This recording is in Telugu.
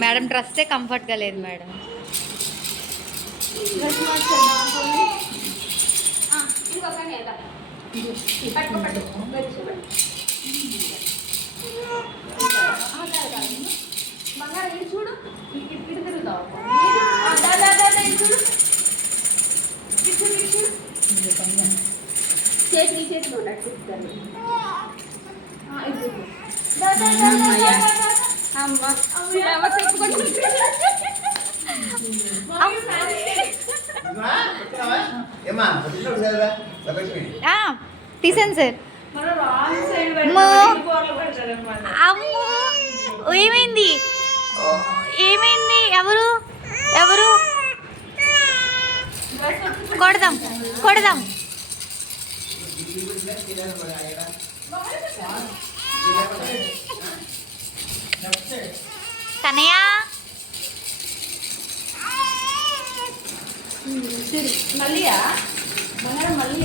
మేడం డ్రెస్సే కంఫర్ట్గా లేదు మేడం. చూడు తిరుగుతావు చేతిలో తీసాను సార్. అమ్మో ఏమైంది ఏమైంది? ఎవరు ఎవరు? కొడదాం కొడదాం. కన్నయ్య మళ్ళీయా మళ్ళీ